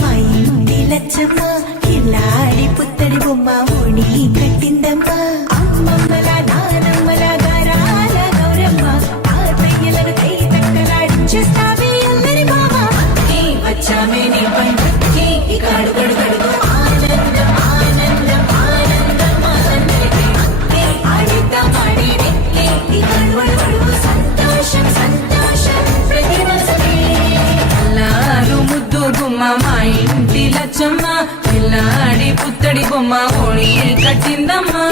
మా ఇంటి లచ్చమ్మ కిల్లాడి పుత్తడి బొమ్మ ఓణి కట్టిందమ్మా అమ్మమ్మల నానమ్మల గారాల గౌరమ్మ తాతయ్యలను కై తక్కలాడించేస్తావే అల్లరి మామ వచ్చామే నీ పండుగకి ఇక అడుగడు గడుగు ఆనందం ఆనందం ఆనందం అందరికీ ఆడిద్దాం ఆడినే ఇక అడుగడు సంతోషం సంతోషం ప్రతి మనసుకి అల్లారు ముద్దు గుమ్మ మా ఇంటి లచ్చమ్మ పిల్లాడి పుత్తడి బొమ్మ ఓణి కట్టిందమ్మా